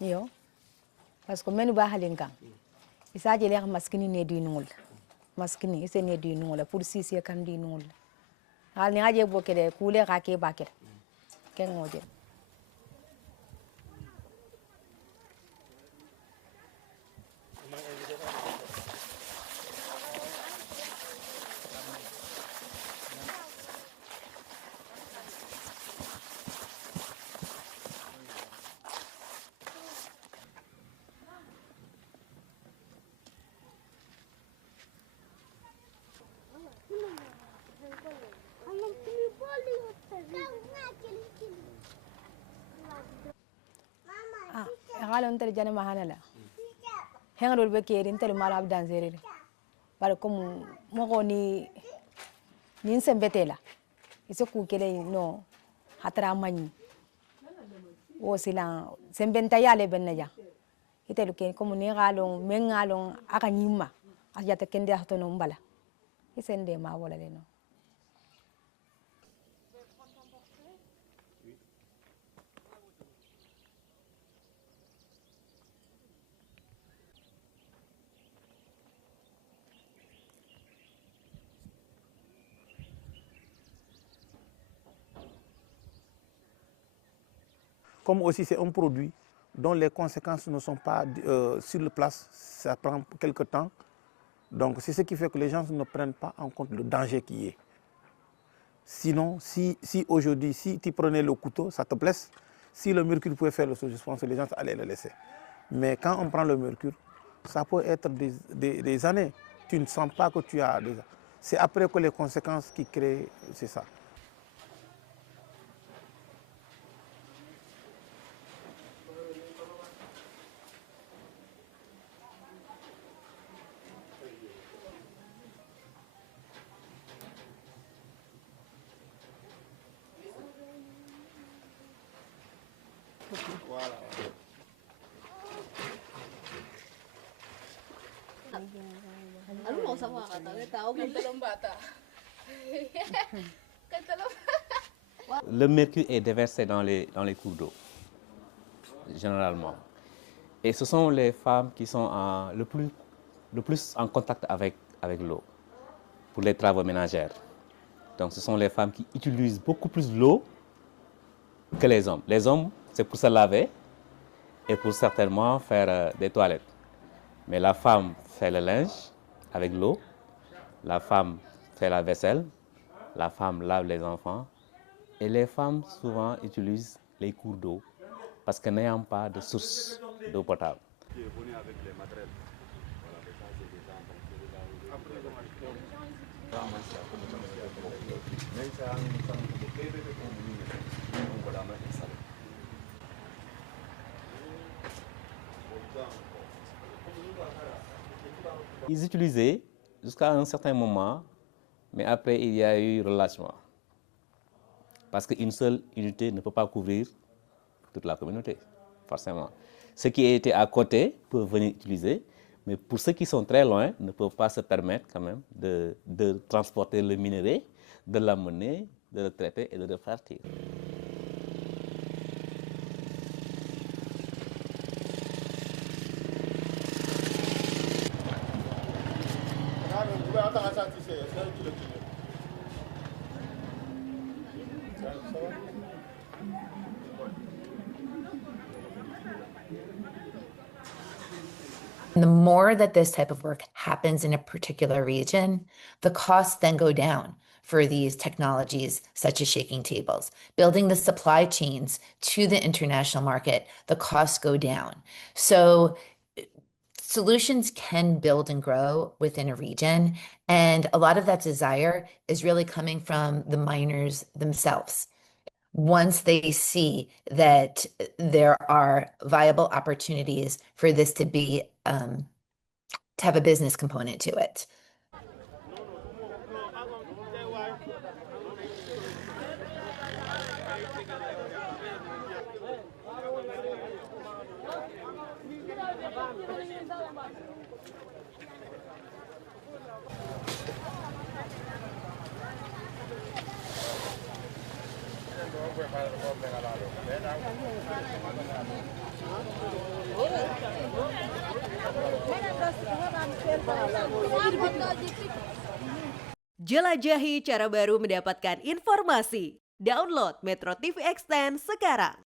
Yo, parce que menu ba halin kan isa je le maskini ne du nungul maskini ise ne du nungul pour sisi kan du nungul hal ni aje bo kede kule ka ke ba kede ken ngoje halon tel jana mahanala hengadol be kerin tel mala abdan zerere bare comme mo ni sembetela ise ku kele no hatra mani o silan sembenta yale benna ja itelu ken comme ni galon men galon aka nyimma ajata kende hatono mbala isende ma wala le no. Comme aussi c'est un produit dont les conséquences ne sont pas sur le place, ça prend quelque temps. Donc c'est ce qui fait que les gens ne prennent pas en compte le danger qui y est. Sinon, si aujourd'hui, si tu prenais le couteau, ça te blesse. Si le mercure pouvait faire le chose, je pense que les gens allaient le laisser. Mais quand on prend le mercure, ça peut être des années. Tu ne sens pas que tu as déjà. C'est après que les conséquences qui créent, c'est ça. Voilà. Ano mo sa mga katawa? Tawag ng talong bata. Le mercure est déversé dans les cours d'eau, généralement. Et ce sont les femmes qui sont le plus en contact avec l'eau pour les travaux ménagers. Donc ce sont les femmes qui utilisent beaucoup plus l'eau que les hommes. Les hommes, c'est pour se laver et pour certainement faire des toilettes. Mais la femme fait le linge avec l'eau, la femme fait la vaisselle, la femme lave les enfants et les femmes souvent utilisent les cours d'eau parce que n'ayant pas de source d'eau potable. Qui est venu avec les matériels. Ils utilisaient jusqu'à un certain moment, mais après il y a eu relâchement. Parce qu'une seule unité ne peut pas couvrir toute la communauté, forcément. Ceux qui étaient à côté peuvent venir utiliser, mais pour ceux qui sont très loin, ne peuvent pas se permettre quand même de transporter le minerai, de l'amener, de le traiter et de le repartir. The more that this type of work happens in a particular region, the costs then go down for these technologies such as shaking tables. Building the supply chains to the international market, the costs go down. So solutions can build and grow within a region. And a lot of that desire is really coming from the miners themselves. Once they see that there are viable opportunities for this to be, to have a business component to it. Jelajahi cara baru mendapatkan informasi. Download Metro TV Extend sekarang.